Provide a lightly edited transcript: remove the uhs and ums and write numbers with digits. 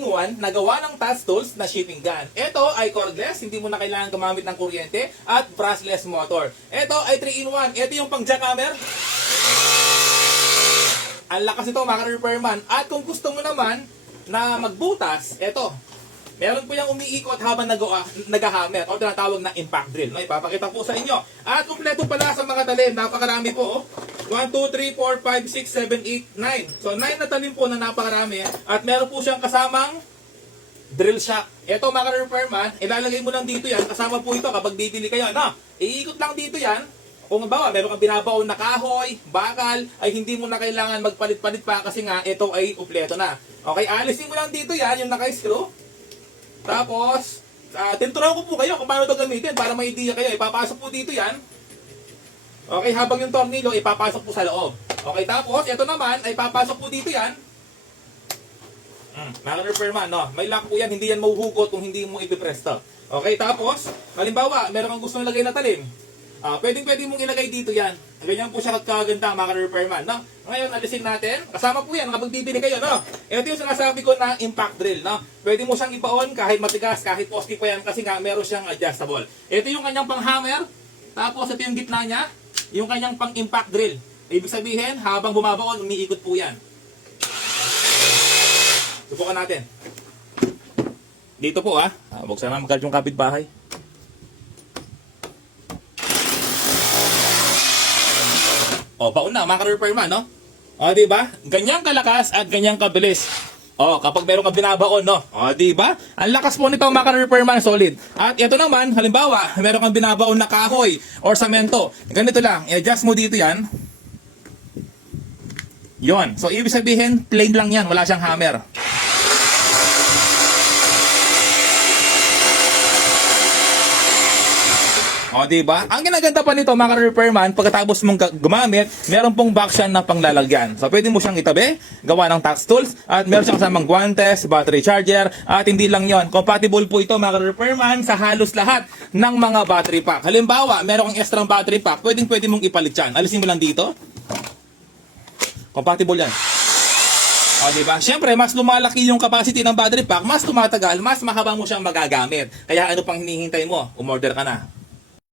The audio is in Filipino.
3-in-1 na gawa ng touch tools na shipping gun. Ito ay cordless, hindi mo na kailangan gumamit ng kuryente at brushless motor. Ito ay 3-in-1. Ito yung pang jackhammer. Ang lakas nito mga ka-repairman. At kung gusto mo naman na magbutas, ito. Meron po yung umiikot habang nag-hammer o tinatawag na impact drill. May papakita po sa inyo. At kumpleto pala sa mga talim. Napakarami po. 1, 2, 3, 4, 5, 6, 7, 8, 9. So 9 na talim po na napakarami. At meron po siyang kasamang drill shock. Ito mga ka-repairman, ilalagay mo lang dito yan. Kasama po ito kapag bibili kayo. No? Iikot lang dito yan. Kung bawa, meron kang binabaon na kahoy, bakal, ay hindi mo na kailangan magpalit-palit pa kasi nga ito ay kumpleto na. Okay, alisin mo lang dito yan, yung naka-screw. Tapos, tinuturuan ko po kayo kung paano ito gamitin para may idea kayo. Ipapasok po dito yan. Okay, habang yung tornilyo, ipapasok po sa loob. Okay, tapos, ito naman, ay papasok po dito yan. Mga repairman, no? May lock po yan, hindi yan mahuhugot kung hindi mo ipipress to. Okay, tapos, halimbawa, meron kang gusto nilagay na talim. Pwede mong ilagay dito yan. Ganyan po siya kaganda, mga repairman, no? Ngayon, alisin natin. Kasama po yan kapag bibili kayo, no? Ito yung sinasabi ko na impact drill, no? Pwede mo siyang ibaon kahit matigas, kahit posti pa yan kasi nga meron siyang adjustable. Ito yung kanyang pang hammer. Tapos ito yung gitna niya, yung kanyang pang impact drill. Ibig sabihin, habang bumabaon, umiikot po yan. Subukan natin. Dito po buksan na magkalit yung kapitbahay. Baon na, mga ka-repairman, no? Diba? Ganyang kalakas at ganyang kabilis. Kapag meron ka binabaon, no? Diba? Ang lakas po nito, mga ka-repairman, solid. At ito naman, halimbawa, meron kang binabaon na kahoy or samento. Ganito lang, i-adjust mo dito yan. Yon. So, ibig sabihin, plain lang yan, wala siyang hammer. Diba? Ang ginaganda pa nito, mga repairman, pagkatapos mong gumamit, meron pong box yan na panglalagyan. So, pwede mo siyang itabi, gawa ng tax tools, at meron siyang kasamang guantes, battery charger, at hindi lang yon. Compatible po ito, mga repairman, sa halos lahat ng mga battery pack. Halimbawa, meron kang extra battery pack, pwede mong ipalit yan. Alisin mo lang dito. Compatible yan. Diba? Siyempre, mas lumalaki yung capacity ng battery pack, mas tumatagal, mas mahaba mo siyang magagamit. Kaya ano pang hinihintay mo? Umorder ka na.